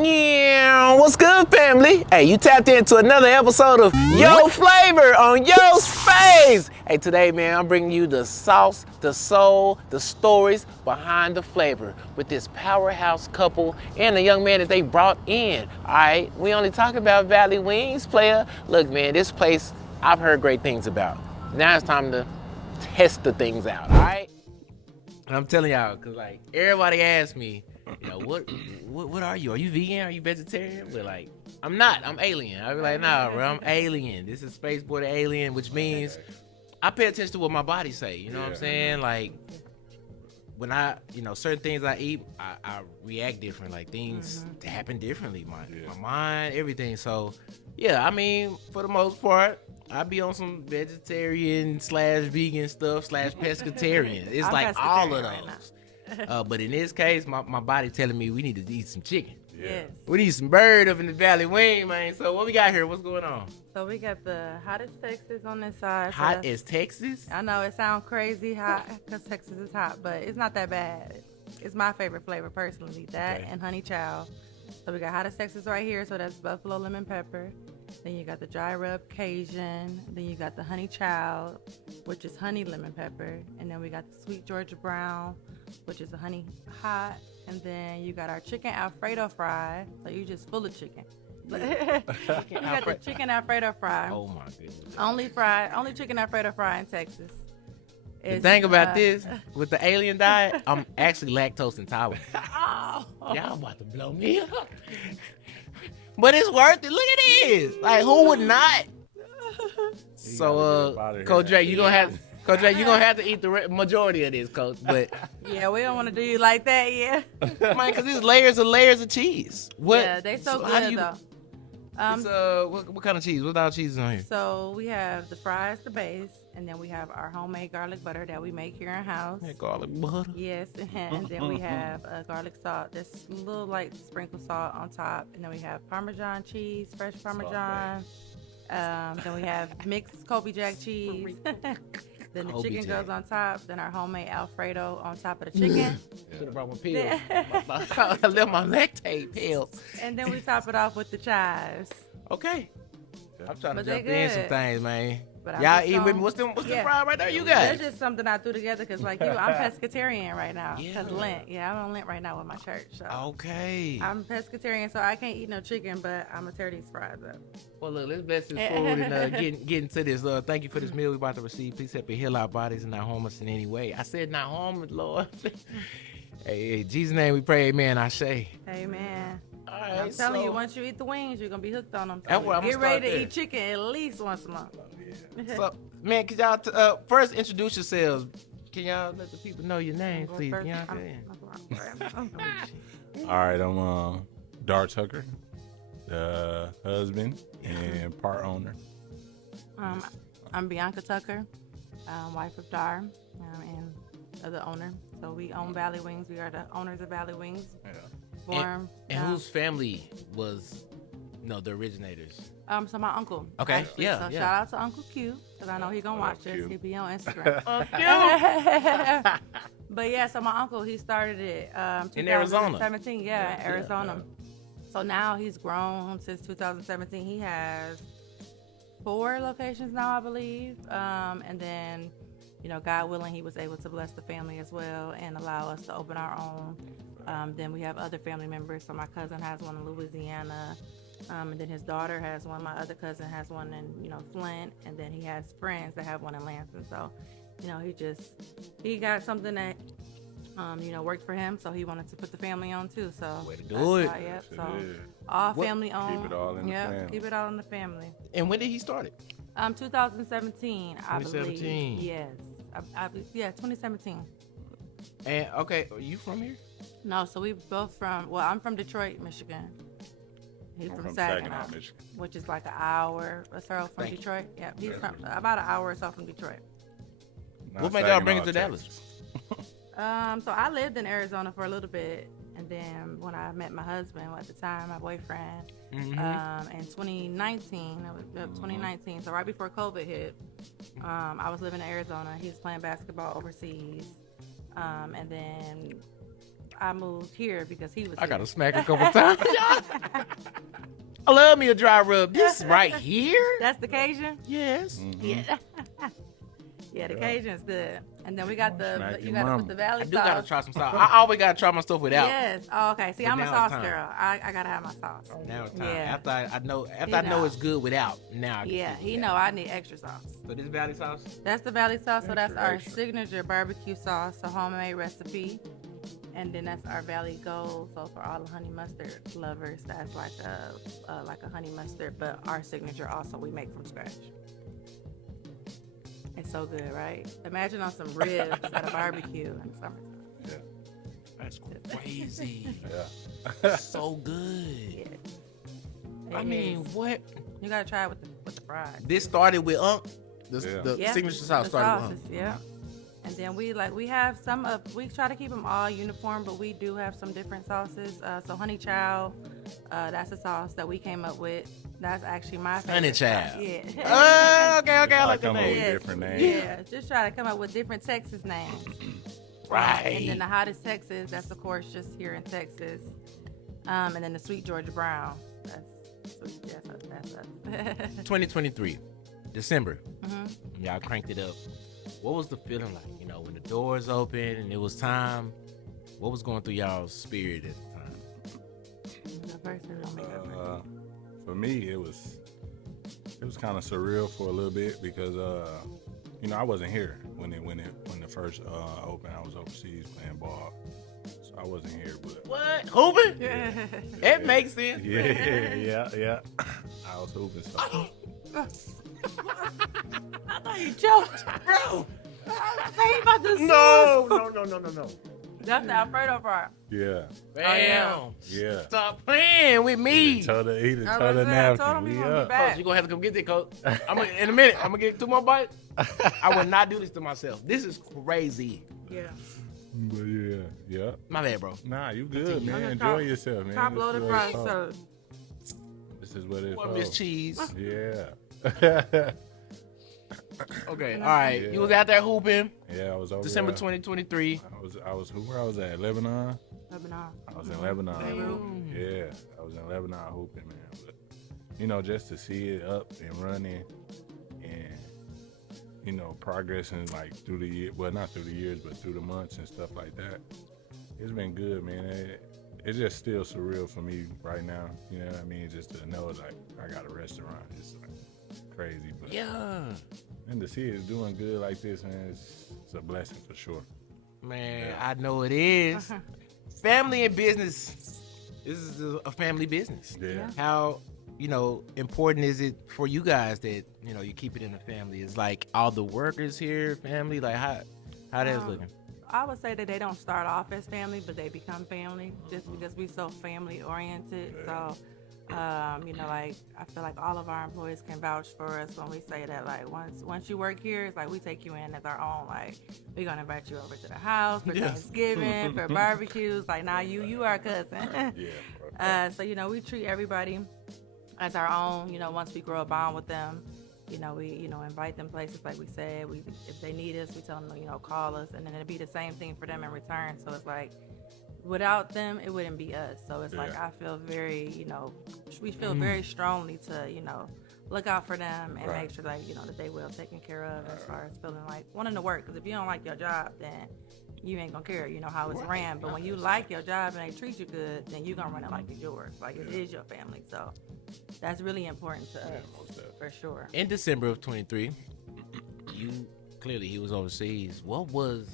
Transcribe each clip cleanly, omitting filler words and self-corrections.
Yeah, what's good, family? Hey, you tapped into another episode of Yo Flavor on Yo Space. Hey, today, man, I'm bringing you the sauce, the soul, the stories behind the flavor with this powerhouse couple and the young man that they brought in. All right, we only talk about Valley Wings, player. Look, man, this place I've heard great things about. Now it's time to test the things out. All right. I'm telling y'all, cause like everybody asks me, you know, what are you? Are you vegan? Are you vegetarian? But like, I'm not. I'm alien. I be like, nah, bro, I'm alien. This is Space Boy the Alien, which means I pay attention to what my body say. You know what I'm saying? Like, when I, certain things I eat, I react different. Like things happen differently. My mind, everything. So, yeah, I mean, for the most part, I be on some vegetarian / vegan stuff / pescatarian. It's I'm like all of pescatarian those. But in this case, my body telling me we need to eat some chicken. Yes. We need some bird up in the Valley Wing, man. So what we got here? What's going on? So we got the hottest Texas on this side. Hot as Texas? I know it sounds crazy hot because Texas is hot, but it's not that bad. It's my favorite flavor personally, that and honey chow. So we got hottest Texas right here. So that's buffalo lemon pepper. Then you got the dry rub Cajun. Then you got the honey chow, which is honey lemon pepper. And then we got the sweet Georgia brown, which is a honey hot. And then you got our chicken Alfredo fry. So you just full of chicken. You got the chicken Alfredo fry. Oh my goodness. Only chicken Alfredo fry in Texas. The thing about this, with the alien diet, I'm actually lactose intolerant. Oh. Y'all about to blow me up. But it's worth it. Look at this. Like, who would not? So, Coach Dre, you gonna have to eat the majority of this, Coach. But yeah, we don't want to do you like that, yeah. man, because there's layers of cheese. What? Yeah, they so how good do you, though. It's, what kind of cheese? What all cheese is on here? So we have the fries, the base, and then we have our homemade garlic butter that we make here in house. Yeah, garlic butter. Yes, and then we have garlic salt. There's a little light sprinkle salt on top, and then we have Parmesan cheese, fresh Parmesan. Then we have mixed Kobe Jack cheese. Then the chicken goes on top. Then our homemade Alfredo on top of the chicken. Should have brought my pills. I left my lactate pills. And then we top it off with the chives. Okay. I'm trying to But they jump in some good. things, man. But Y'all eat with me. What's the fry right there you got? That's just something I threw together because, like you, I'm pescatarian right now. Yeah. Because Lent. Yeah, I'm on Lent right now with my church. So Okay. I'm pescatarian, so I can't eat no chicken, but I'm going to tear these fries up. Well, look, let's bless this food and get into this. Thank you for this meal we're about to receive. Please help me heal our bodies and not harm us in any way. I said not harm us, Lord. Hey, in Jesus' name we pray, amen, I say. Amen. All right, I'm telling you, once you eat the wings, you're going to be hooked on them. That's where I'm Get ready to there. eat chicken at least once a month. So, man, could y'all first introduce yourselves? Can y'all let the people know your name, please? First, Y'all All right, I'm Dar Tucker, the husband and part owner. I'm Bianca Tucker, wife of Dar, and the owner. So we own Valley Wings. We are the owners of Valley Wings. Yeah. And whose family was, the originators? So my uncle. Okay, actually. yeah, So yeah. shout out to Uncle Q, because I know he gonna watch this. Q. He'll be on Instagram. But yeah, so my uncle, he started it In Arizona. 2017. Yeah, in Arizona. So now he's grown since 2017. He has 4 locations now, I believe. And then, God willing, he was able to bless the family as well and allow us to open our own. Then we have other family members. So my cousin has one in Louisiana. And then his daughter has one. My other cousin has one in, Flint. And then he has friends that have one in Lansing. So, he got something that, worked for him. So he wanted to put the family on too. So Way to do it. Yep. So all family owned. Keep it all in the family. Keep it all in the family. And when did he start it? 2017, I 2017. believe. Yes. 2017. And okay, are you from here? No, so we both I'm from Detroit, Michigan. He's from Saginaw, Michigan. which is like an hour or so from Detroit. Yeah, he's from about an hour or so from Detroit. What made y'all bring it to Dallas? So I lived in Arizona for a little bit, and then when I met my husband at the time, my boyfriend, in 2019, so right before COVID hit, I was living in Arizona. He was playing basketball overseas, and then I moved here because he was. I here. gotta smack a couple times. I love me a dry rub. This right here? That's the Cajun. Yes. Yeah. Yeah, the Cajun's good. And then we got Smack you your gotta mama. put the Valley I sauce. do gotta try some sauce. I always gotta try my stuff without. Yes. Oh, okay. See, But I'm a now it's sauce time. girl. I gotta have my sauce. Now it's time. Yeah. After I know You I know know. it's good without. Now I can Yeah, fix he that. know I need extra sauce. So this Valley sauce? That's the Valley sauce. So that's our Extra. signature barbecue sauce, a homemade recipe. And then that's our Valley Gold. So for all the honey mustard lovers, that's like a honey mustard, but our signature also we make from scratch. It's so good, right? Imagine on some ribs at a barbecue in the summertime. Yeah. That's crazy. Yeah. So good. Yeah. I It mean, is. what? You gotta try it with the fries. This started with Yeah. the Yeah, signature sauce the started with sauces, yeah. And then we have some of, we try to keep them all uniform, but we do have some different sauces. So honey chow, that's a sauce that we came up with. That's actually my favorite. Honey chow. sauce. Yeah. Okay, I I like that come up with name. Yes. different names. Yeah, just try to come up with different Texas names. Right. And then the hottest Texas, that's of course just here in Texas. And then the sweet Georgia Brown, that's sweet. That's us. 2023, December. Mhm. Y'all cranked it up. What was the feeling like? You know, when the doors opened and it was time. What was going through y'all's spirit at the time? The first one, don't make that first. For me, it was kind of surreal for a little bit because you know, I wasn't here when the first opened. I was overseas playing ball, so I wasn't here. But What? Hooping? It makes sense. yeah. I was hooping. So. I thought you joked. Bro. I thought you about to No. That's the Alfredo part. Yeah. Bam. Yeah. Stop playing with me. He told I was her saying, I napkin. told him he We gonna be up. back. Coach, you gonna have to come get that, coach. In a minute, I'm gonna get 2 more bites. I would not do this to myself. This is crazy. Yeah. But yeah. My bad, bro. Nah, you good, man. Okay, Enjoy top- yourself, man. Top This loaded is what fries. it's for. So This is what it's What for. Miss Cheese? Yeah. Okay, all right. Yeah. You was out there hooping. Yeah, I was over December there. 2023. I was where I was at, Lebanon. Lebanon. I was in Lebanon. Beirut. Yeah, I was in Lebanon hooping, man. But you know, just to see it up and running, and you know, progressing like through the year. Well, not through the years, but through the months and stuff like that. It's been good, man. It's just still surreal for me right now. You know what I mean? Just to know, like, I got a restaurant. It's like crazy, but Yeah. and to see it doing good like this, man, it's a blessing for sure. Man, I know it is. Family and business. This is a family business. Yeah. How, you know, important is it for you guys that, you know, you keep it in the family? It's like all the workers here, family, like how that's looking? I would say that they don't start off as family, but they become family just because we're so family oriented. So, you know, like I feel like all of our employees can vouch for us when we say that, like once you work here, it's like we take you in as our own. Like we're gonna invite you over to the house for Thanksgiving, for barbecues. Like now you our cousin. Yeah. So you know, we treat everybody as our own. You know, once we grow a bond with them, you know, we invite them places like we said. If they need us, we tell them to call us, and then it'll be the same thing for them in return. So it's like without them, it wouldn't be us. So it's like I feel very, we feel very strongly to look out for them and make sure like that they well taken care of as far as feeling like wanting to work. Because if you don't like your job, then you ain't gonna care, how it's ran. But when you like your job and they treat you good, then you're gonna run it like it's yours, like it is your family. So that's really important to us, for sure. In December of 23, he was overseas. What was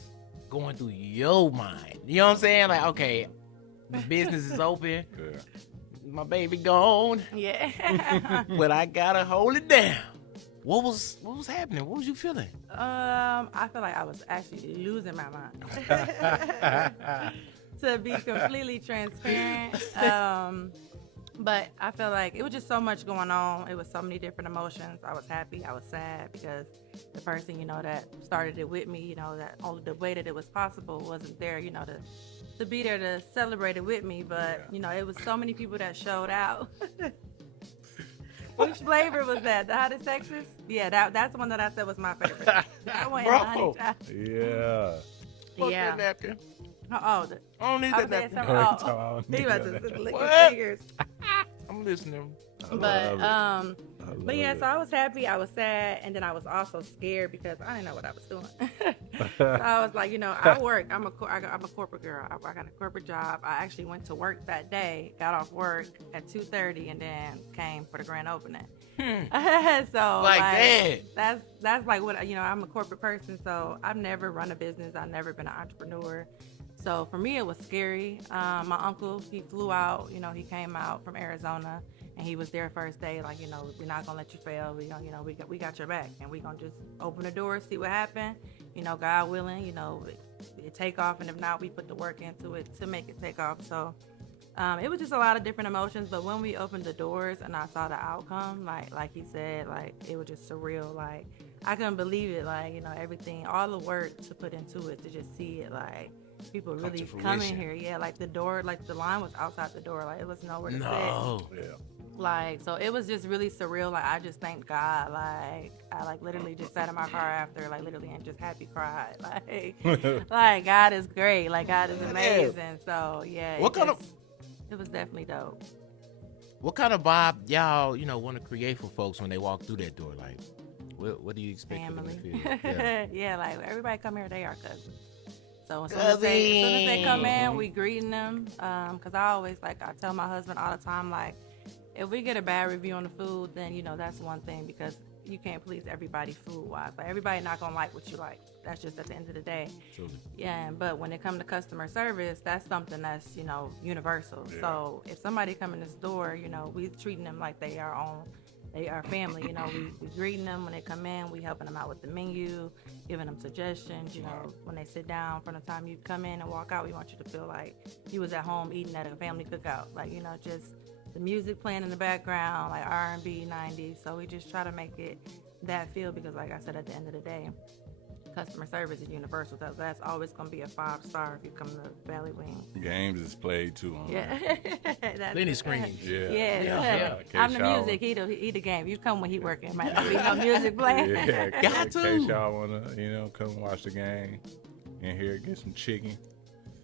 going through your mind? You know what I'm saying? Like, okay, the business is open. Yeah. My baby gone. Yeah. But I gotta hold it down. What was happening? What was you feeling? I feel like I was actually losing my mind. To be completely transparent. But I feel like it was just so much going on. It was so many different emotions. I was happy. I was sad because the person, that started it with me, that only the way that it was possible wasn't there, to be there to celebrate it with me. But, it was so many people that showed out. Which flavor was that? The hottest Texas? Yeah, that's the one that I said was my favorite. That one and the honey child. Yeah. Fuck Yeah. that napkin. How old? I don't need I that. said that- something. Oh, Oh, I he don't about need to that. lick What? his fingers. I'm listening. I But love it. but yeah, so I was happy, I was sad, and then I was also scared because I didn't know what I was doing. So I was like, I work. I'm a corporate girl. I got a corporate job. I actually went to work that day, got off work at 2:30, and then came for the grand opening. So Like that. That's like what I'm a corporate person, so I've never run a business. I've never been an entrepreneur. So for me, it was scary. My uncle, he flew out. He came out from Arizona, and he was there first day. Like, we're not gonna let you fail. We got your back, and we gonna just open the door, see what happened. God willing, it take off, and if not, we put the work into it to make it take off. So it was just a lot of different emotions. But when we opened the doors and I saw the outcome, like he said, like it was just surreal. Like I couldn't believe it. Like everything, all the work to put into it, to just see it, like. People really come in here, yeah. Like the door, like the line was outside the door, like it was nowhere to sit. Yeah. Like so, it was just really surreal. Like I just thanked God. Like I literally just sat in my car after, like literally, and just happy cried. Like God is great. Like God is amazing. So yeah. It was definitely dope. What kind of vibe y'all, want to create for folks when they walk through that door? Like, what do you expect for them to Family. feel? Yeah. Yeah, like everybody come here, they are cousins. So as soon as they come in, we greeting them. Cause I always I tell my husband all the time, like if we get a bad review on the food, then that's one thing, because you can't please everybody food wise. Like everybody not gonna like what you like. That's just at the end of the day. Absolutely. Yeah, but when it comes to customer service, that's something that's universal. Yeah. So if somebody come in this door, we treating them like they are family. We greeting them when they come in. We helping them out with the menu, giving them suggestions. When they sit down, from the time you come in and walk out, we want you to feel like you was at home eating at a family cookout. Like just the music playing in the background, like R&B, 90s. So we just try to make it that feel, because like I said, at the end of the day, customer service is universal. That's always gonna be a 5-star if you come to Valley Wing. Games is played too. Yeah. Plenty screens. Yeah. Yeah. I'm the music. He the game. You come when he working. Might not be no music playing. Yeah. Got In to. case y'all wanna, come watch the game and here get some chicken.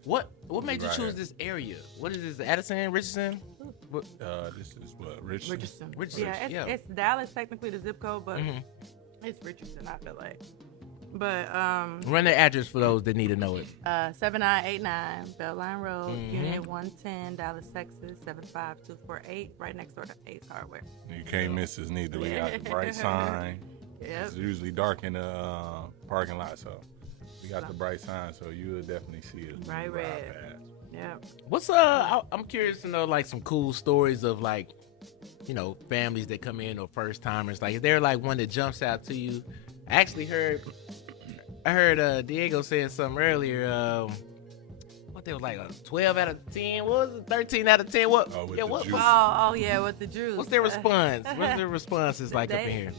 What made you Right choose here. this area? What is this? Addison, Richardson? What? This is what Richardson. Richardson. Yeah, it's Dallas, technically the zip code, but it's Richardson, I feel like. But Run the address for those that need to know it. 7989 Belline Road, Unit 110, Dallas, Texas 75248, right next door to Ace Hardware. You can't miss us neither. We got the bright sign. Yep. It's usually dark in the parking lot, so we got the bright sign, so you will definitely see us. when Bright you ride red. past. Yep. What's I'm curious to know like some cool stories of like, families that come in or first timers. Like, is there like one that jumps out to you? I actually heard Diego saying something earlier. What they was like 12 out of 10? What was it? 13 out of 10? What? Oh, with yeah, the what? juice. Oh yeah, with the juice. What's their response? What's their responses like up in here?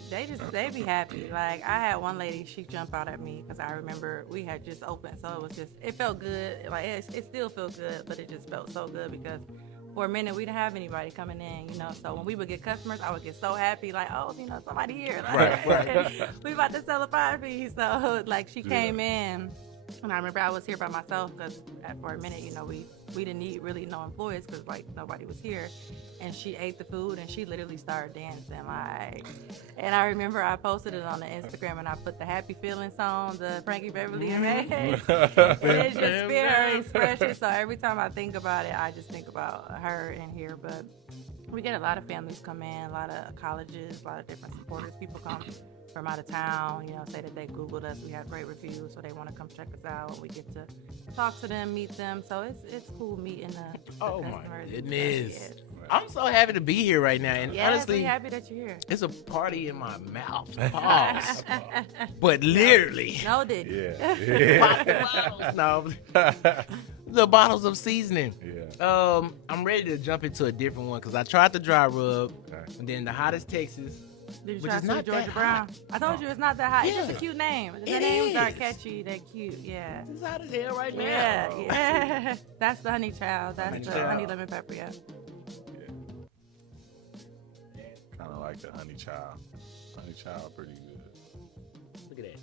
They be happy. Like I had one lady, she jumped out at me because I remember we had just opened, so it felt good. Like it still felt good, but it just felt so good because for a minute we didn't have anybody coming in, So when we would get customers, I would get so happy, like, oh, somebody here. Like, Right. We about to sell a 5-piece. So like she came in. And I remember I was here by myself because for a minute, we didn't need really no employees because like nobody was here. And she ate the food and she literally started dancing and I remember I posted it on the Instagram and I put the Happy Feelings song, the Frankie Beverly and Maze. And it just feel her expression. So every time I think about it, I just think about her in here. But we get a lot of families come in, a lot of colleges, a lot of different supporters. People come from out of town, say that they Googled us. We have great reviews, so they want to come check us out. We get to talk to them, meet them. So it's cool meeting the Oh customers. my goodness. Yes. I'm so happy to be here right now. And Yes, honestly, we're happy that you're here. it's a party in my mouth. Pause. But literally. No, did you? Yeah. No. The bottles of seasoning. Yeah. I'm ready to jump into a different one because I tried the dry rub, Okay. and then the hottest Texas. Did you Which try is Sweet not Georgia that Brown? hot. I told you it's not that hot. It's just a Yeah. cute name. The It names are is. catchy. They're cute. Yeah. It's hot as hell right now. Yeah. That's the honey child. That's Honey the child. honey lemon pepper. Yeah. Kind of like the honey child. Honey child, pretty good. Look at that.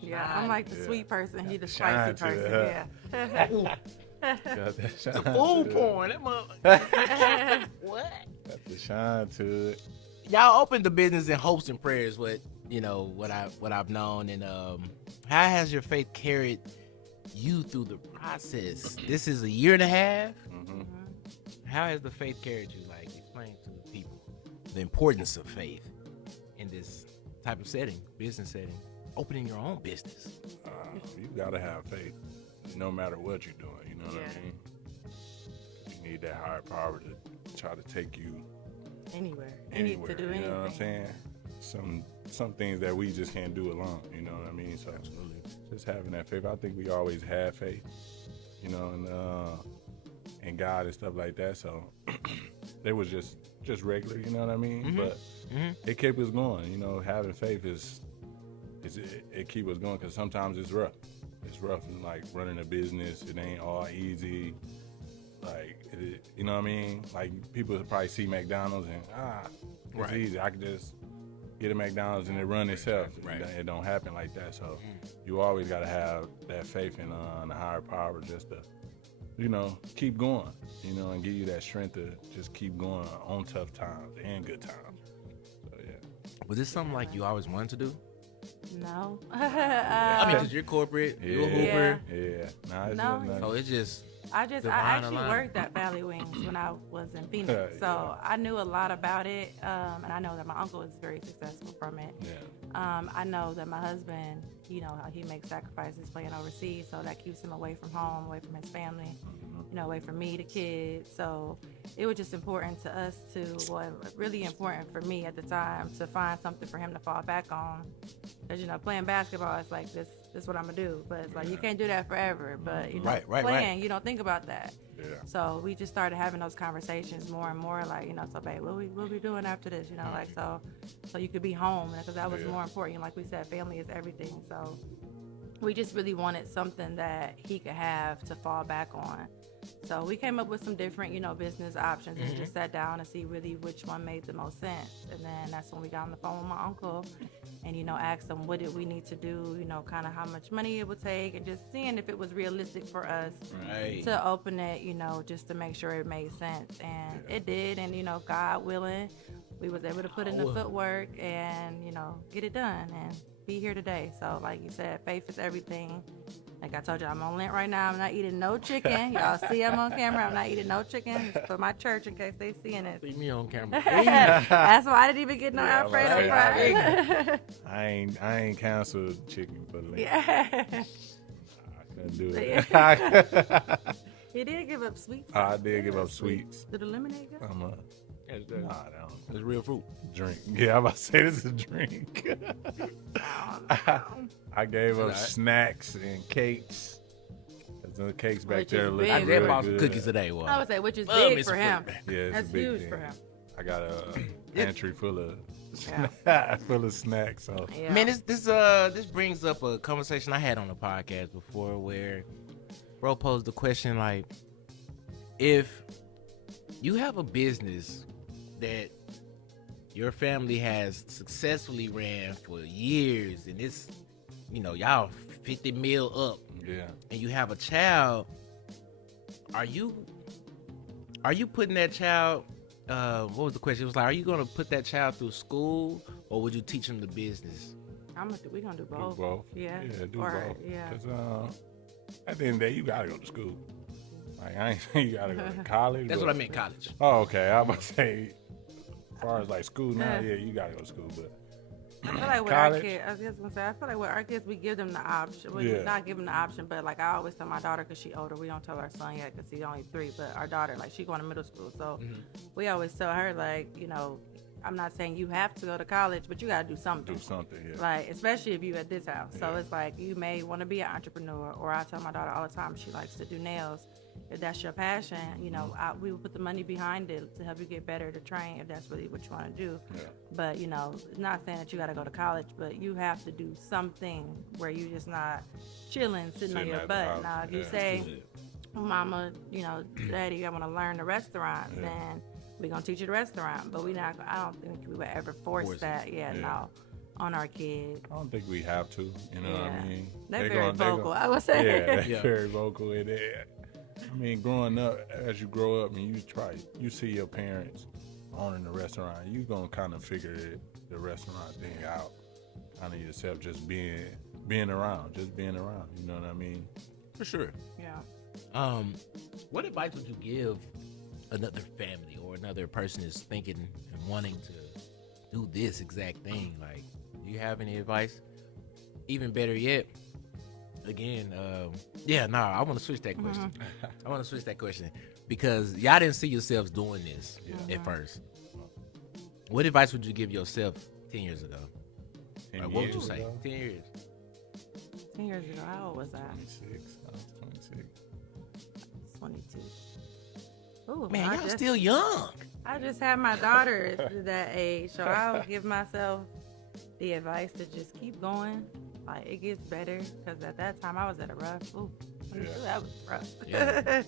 Yeah. I'm like the Yeah. sweet person. He the Shine spicy to person. her. Yeah. Got that shine Food to it. porn. That motherfucker. What? Got the shine to it. Y'all opened the business in hopes and prayers. What I've known, and how has your faith carried you through the process? This is a year and a half. Mm-hmm. How has the faith carried you? Like, explain to the people the importance of faith in this type of setting, business setting, opening your own business. You gotta have faith, no matter what you're doing. You know what I mean? You need that higher power to try to take you Anywhere. anywhere. To do you anything. know what I'm saying? Some things that we just can't do alone. You know what I mean? So just having that faith. I think we always had faith. You know, and God and stuff like that. So they was just regular. You know what I mean? Mm-hmm. But it kept us going. You know, having faith it keep us going, because sometimes it's rough. It's rough, and like running a business, it ain't all easy. Like, you know what I mean? Like, people probably see McDonald's and it's easy. I could just get a McDonald's and it run itself. Right. It don't happen like that. So you always got to have that faith in the higher power, just to, you know, keep going, you know, and give you that strength to just keep going on tough times and good times. So, yeah. Was this something like you always wanted to do? No. I mean, because you're corporate, you're a hooper. Yeah. Nah, it's No. nothing. So it just, I Divine actually alignment. worked at Valley Wings when I was in Phoenix, so I knew a lot about it, and I know that my uncle is very successful from it. Yeah. I know that my husband, you know, how he makes sacrifices playing overseas, so that keeps him away from home, away from his family, you know, away from me, the kids. So it was just important to us really important for me at the time to find something for him to fall back on. Because, you know, playing basketball, it's like, this is what I'm going to do. But it's like, you can't do that forever. But, you know, playing, you don't think about that. Yeah. So we just started having those conversations more and more, like, you know, so babe, what we doing after this, you know, like, so you could be home, because that was more important. Like we said, family is everything. So we just really wanted something that he could have to fall back on. So we came up with some different, you know, business options and just sat down to see really which one made the most sense. And then that's when we got on the phone with my uncle and, you know, asked him what did we need to do, you know, kind of how much money it would take, and just seeing if it was realistic for us to open it, you know, just to make sure it made sense. And it did. And, you know, God willing, we was able to put in the footwork and, you know, get it done and be here today. So like you said, faith is everything. Like I told you, I'm on Lent right now. I'm not eating no chicken. Y'all see I'm on camera. I'm not eating no chicken. It's for my church in case they seeing it. leave me on camera. That's why I didn't even get no Alfredo fries. I ain't canceled chicken for Lent. Yeah. I couldn't do it. He did give up sweets. I did give up sweets. Did the lemonade go? It's real fruit. Drink. Yeah, I'm about to say this is a drink. I gave up snacks and cakes. The cakes back Which there is look big. I really did good. buy some cookies today. Well, I would say, which is Love me big some for him. fruit. Yeah, it's That's a big huge thing. for him. I got a pantry full of snacks. So Yeah. man, this brings up a conversation I had on the podcast before, where bro posed the question, like, if you have a business that your family has successfully ran for years, and it's, you know, y'all 50 mil up, yeah, and you have a child, are you putting that child, what was the question? It was like, are you going to put that child through school, or would you teach him the business? We're going to do both. do both. Yeah. Yeah, do Or, both. yeah. Because at the end of the day, you gotta go to school. Like, I ain't saying you gotta go to college. That's but- what I meant, college. Oh, okay. I was about to say, as far as like school now, yeah, you gotta go to school, but I feel like with our college? kids, I was just gonna say, I feel like with our kids, we give them the option. We Yeah. not give them the option, but like I always tell my daughter, because she's older, we don't tell our son yet because he's only 3, but our daughter, like, she going to middle school. So we always tell her, like, you know, I'm not saying you have to go to college, but you got to do something. do something. Yeah. Like, especially if you at this house. So Yeah. it's like, you may want to be an entrepreneur, or I tell my daughter all the time, she likes to do nails. If that's your passion, you know, we will put the money behind it to help you get better, to train, if that's really what you want to do. Yeah. But, you know, not saying that you got to go to college, but you have to do something where you just not chilling, sitting on Sitting your at the butt. house, Now, if you yeah. say, mama, you know, daddy, I want to learn the restaurant, Yeah. then we're going to teach you the restaurant. But I don't think we would ever force that, no, on our kids. I don't think we have to. You know what I mean? They're very vocal, I would say. Yeah, they're Yeah. very vocal in it. I mean, growing up, as you grow up and you see your parents owning the restaurant, you gonna kind of figure the restaurant thing out, kind of yourself, just being around, you know what I mean? For sure. Yeah. What advice would you give another family or another person is thinking and wanting to do this exact thing? Like, do you have any advice? Even better yet, again, I want to switch that question. I want to switch that question because y'all didn't see yourselves doing this at first. What advice would you give yourself 10 years ago? What would you say? 10 years. 10 years ago, how old was I? 26. I was 26. 22. Ooh, Man, y'all still young. I just had my daughter at that age, so I'll give myself the advice to just keep going. Like, it gets better, because at that time I was at a rough. Ooh, 22, that was rough. Yeah.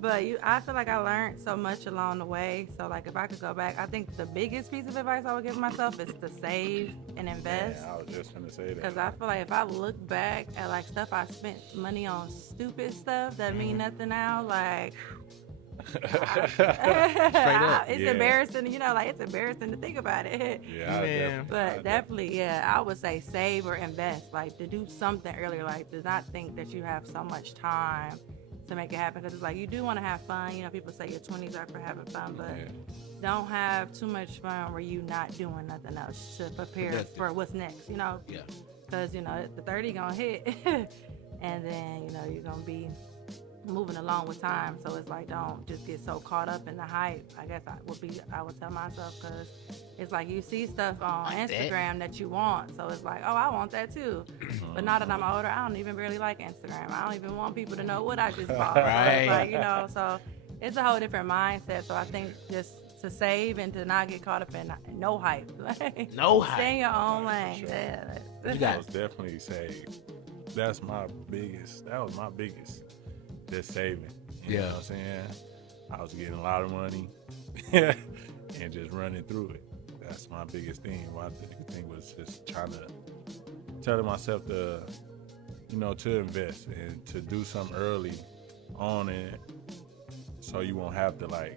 But I feel like I learned so much along the way. So, like, if I could go back, I think the biggest piece of advice I would give myself is to save and invest. Yeah, I was just gonna say that. Because I feel like if I look back at, like, stuff I spent money on, stupid stuff that mean nothing now, like... It's embarrassing, it's embarrassing to think about it. Yeah, But definitely, I would say save or invest, like to do something earlier, like do not think that you have so much time to make it happen, because it's like you do want to have fun. People say your 20s are for having fun, but don't have too much fun where you not doing nothing else to prepare for what's next, because the 30 gonna hit and then you're gonna be moving along with time. So it's like, don't just get so caught up in the hype. I guess I would tell myself, because it's like you see stuff on like Instagram that you want, so it's like, oh, I want that too. But now that I'm older, I don't even really like Instagram. I don't even want people to know what I just bought. Right. So it's like, so it's a whole different mindset. So I think just to save and to not get caught up in no hype. No hype. Stay in your own lane. Yeah. You guys definitely saved. That was my biggest. Just saving. You know what I'm saying? I was getting a lot of money and just running through it. That's my biggest thing. My biggest thing was just telling myself to invest and to do something early on it, so you won't have to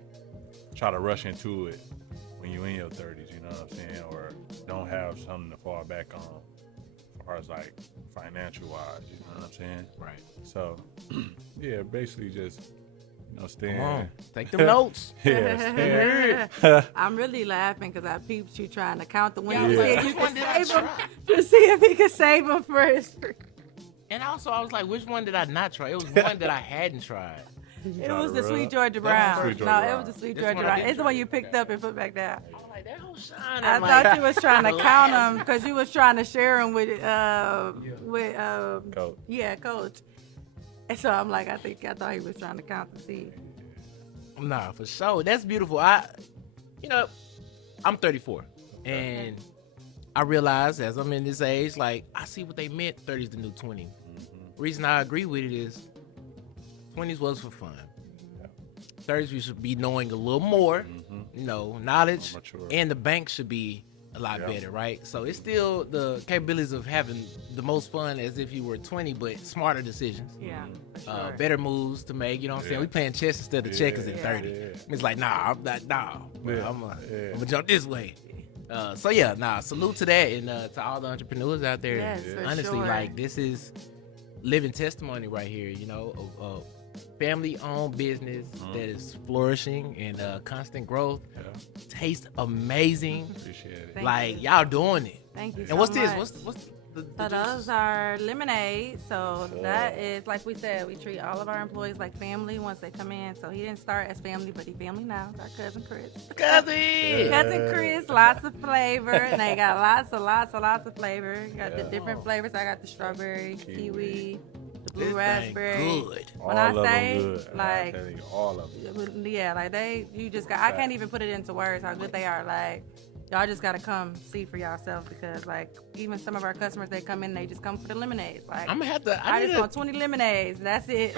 try to rush into it when you're in your 30s, you know what I'm saying? Or don't have something to fall back on as far as financial wise, you know what I'm saying? Right. So, basically just, staying. Come on, take them notes. I'm really laughing because I peeped you trying to count the winners. Yeah. See if you can save them. To see if he could save them for his. And also, I was like, which one did I not try? It was one that I hadn't tried. It was the Sweet Georgia Brown. Sweet Georgia No, it Brown. was the Sweet This Georgia one I Brown. didn't It's the one you picked up and put back down. I was like, that whole shine. I thought you was trying to count them because you was trying to share them with Coach. And so I'm like, I thought he was trying to count the seed. Nah, for sure. That's beautiful. I'm 34, and I realize as I'm in this age, I see what they meant. 30's the new 20. Reason I agree with it is 20s was for fun. 30s we should be knowing a little more, knowledge, and the bank should be a lot better, right? So it's still the capabilities of having the most fun as if you were 20, but smarter decisions. Yeah, for sure. Better moves to make, you know what I'm saying? We playing chess instead of checkers at 30. It's like, I'm gonna jump this way. Salute to that, and to all the entrepreneurs out there. Yes, for honestly, sure. this is living testimony right here, of family-owned business that is flourishing and constant growth. Tastes amazing. Appreciate it. Thank you. Y'all doing it. Thank you. And so what's much. this? What's the So those are lemonade. So that is, like we said, we treat all of our employees like family once they come in. So he didn't start as family, but he family now. It's our cousin Chris. Cousin Chris, lots of flavor. And they got lots of flavor. You got the different flavors. I got the strawberry, kiwi, the blue This raspberry. thing good. When All I of them say, good. I tell you, all of them. yeah, I can't even put it into words how good they are. Y'all just gotta come see for yourself, because even some of our customers, they come in, they just come for the lemonades. I'm gonna have to. I just want 20 lemonades. That's it.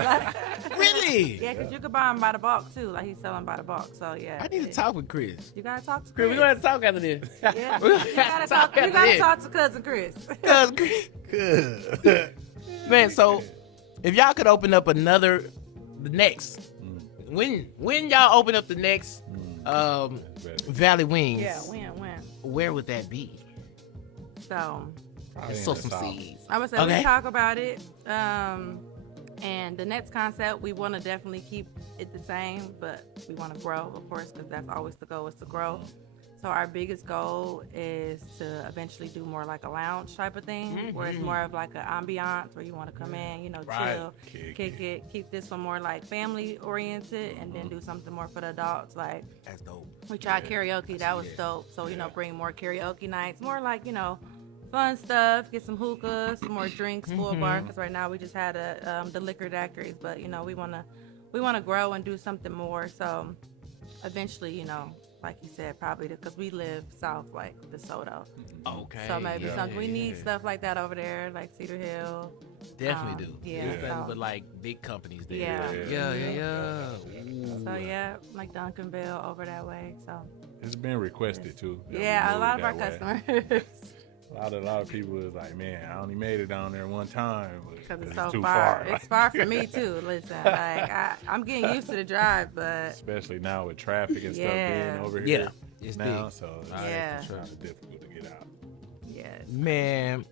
Really? Yeah, because you can buy them by the bulk too. He's selling by the bulk. So yeah. I need to talk with Chris. You gotta talk to Chris, Chris. we're gonna have to talk after this. Yeah. We're You gonna gotta talk to cousin Chris. Man, so if y'all could open up another the next. When y'all open up the next Valley Wings? Yeah, when? Where would that be? So Probably Sow in the some South. seeds. I would say Okay. we talk about it. And the next concept, we want to definitely keep it the same, but we want to grow, of course, because that's always the goal, is to grow. So our biggest goal is to eventually do more like a lounge type of thing, where it's more of like an ambiance where you want to come in, you know, Right. chill, kick it, keep this one more like family oriented, and then do something more for the adults. Like That's dope. we tried karaoke, that was dope. So, you know, bring more karaoke nights, more like, you know, fun stuff, get some hookahs, some more drinks, full bar, because right now we just had the liquor daiquiris, but, you know, we want to grow and do something more. So eventually, you know, like you said, probably because we live south, like DeSoto. Okay. So maybe Yeah. something, we need stuff like that over there, like Cedar Hill. Definitely do. Yeah, There's so- nothing but like big companies there. Yeah. Yeah. Ooh. So yeah, like Duncanville over that way. So It's been requested too. that we yeah, a move lot of our that way. customers. A lot of people is like, man, I only made it down there one time Because it's it's so too far. far. It's far for me too. Listen, like I'm getting used to the drive, but Especially now with traffic and stuff Yeah. being over Yeah. here It's now, big. so it's Yeah. kind of difficult to get out. yes. Man,